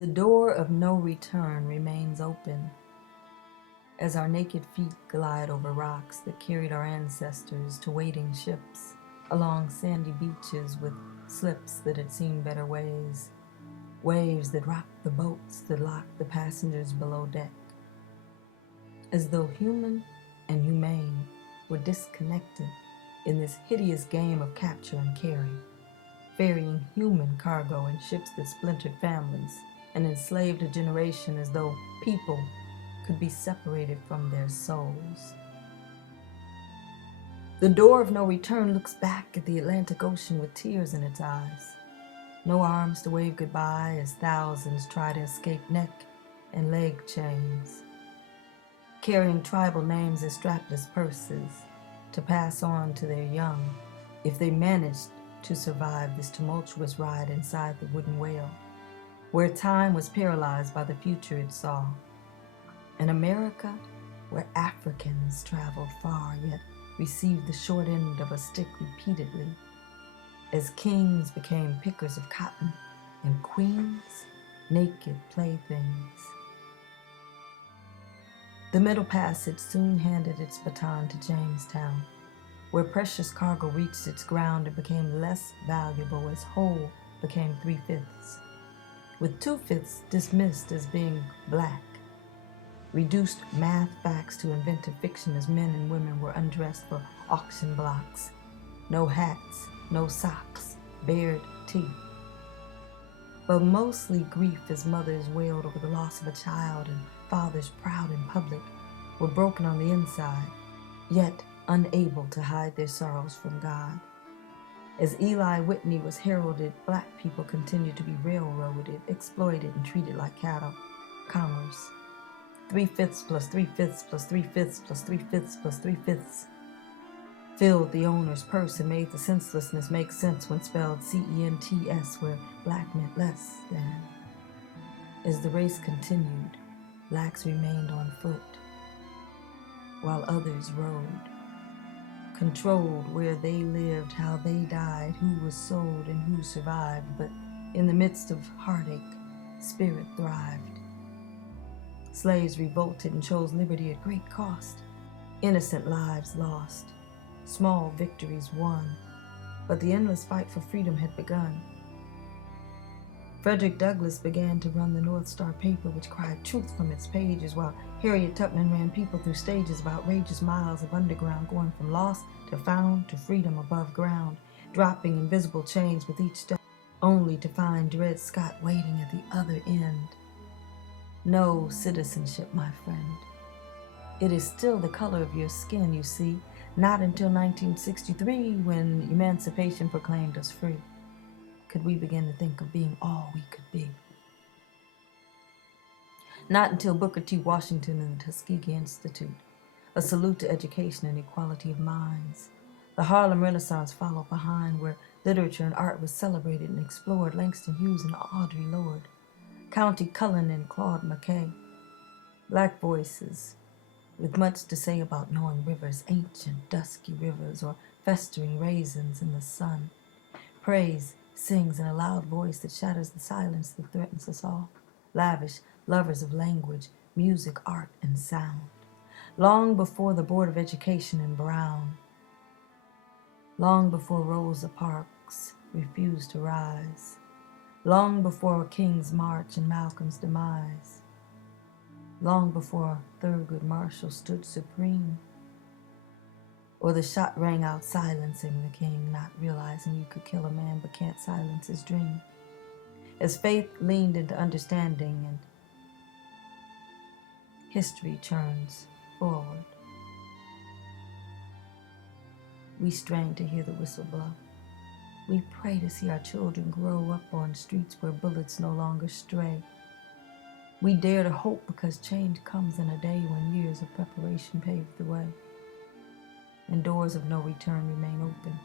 The door of no return remains open as our naked feet glide over rocks that carried our ancestors to waiting ships, along sandy beaches with slips that had seen better ways, waves that rocked the boats that locked the passengers below deck. As though human and humane were disconnected in this hideous game of capture and carry, ferrying human cargo in ships that splintered families and enslaved a generation as though people could be separated from their souls. The door of no return looks back at the Atlantic Ocean with tears in its eyes. No arms to wave goodbye as thousands try to escape neck and leg chains, carrying tribal names as strapless purses to pass on to their young if they managed to survive this tumultuous ride inside the wooden whale, where time was paralyzed by the future it saw. An America where Africans traveled far yet received the short end of a stick repeatedly, as kings became pickers of cotton and queens naked playthings. The Middle Passage soon handed its baton to Jamestown, where precious cargo reached its ground and became less valuable as whole became 3/5, with 2/5 dismissed as being black, reduced math facts to inventive fiction as men and women were undressed for auction blocks, no hats, no socks, bared teeth. But mostly grief as mothers wailed over the loss of a child and fathers proud in public were broken on the inside, yet unable to hide their sorrows from God. As Eli Whitney was heralded, black people continued to be railroaded, exploited, and treated like cattle. Commerce. 3/5 plus 3/5 plus 3/5 plus 3/5 plus 3/5 filled the owner's purse and made the senselessness make sense when spelled CENTS, where black meant less than. As the race continued, blacks remained on foot, while others rode, controlled where they lived, how they died, who was sold and who survived. But in the midst of heartache, spirit thrived. Slaves revolted and chose liberty at great cost. Innocent lives lost, small victories won, but the endless fight for freedom had begun. Frederick Douglass began to run the North Star paper, which cried truth from its pages, while Harriet Tubman ran people through stages of outrageous miles of underground, going from lost to found to freedom above ground, dropping invisible chains with each step, only to find Dred Scott waiting at the other end. No citizenship, my friend. It is still the color of your skin, you see, not until 1963, when emancipation proclaimed us free, could we begin to think of being all we could be. Not until Booker T. Washington and the Tuskegee Institute, a salute to education and equality of minds. The Harlem Renaissance followed behind, where literature and art was celebrated and explored. Langston Hughes and Audre Lorde, Countee Cullen and Claude McKay. Black voices with much to say about knowing rivers, ancient dusky rivers, or festering raisins in the sun. Praise sings in a loud voice that shatters the silence that threatens us all. Lavish lovers of language, music, art, and sound. Long before the Board of Education in Brown, long before Rosa Parks refused to rise, long before King's March and Malcolm's demise, long before Thurgood Marshall stood supreme, or the shot rang out silencing the king, not realizing you could kill a man but can't silence his dream. As faith leaned into understanding and history churns forward, we strain to hear the whistle blow. We pray to see our children grow up on streets where bullets no longer stray. We dare to hope because change comes in a day when years of preparation pave the way, and doors of no return remain open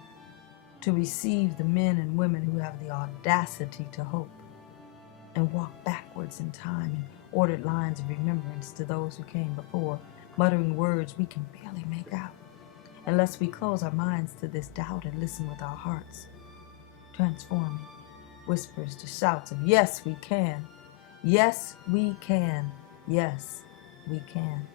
to receive the men and women who have the audacity to hope and walk backwards in time in ordered lines of remembrance to those who came before, muttering words we can barely make out, unless we close our minds to this doubt and listen with our hearts, transforming whispers to shouts of yes, we can, Yes, we can. Yes, we can.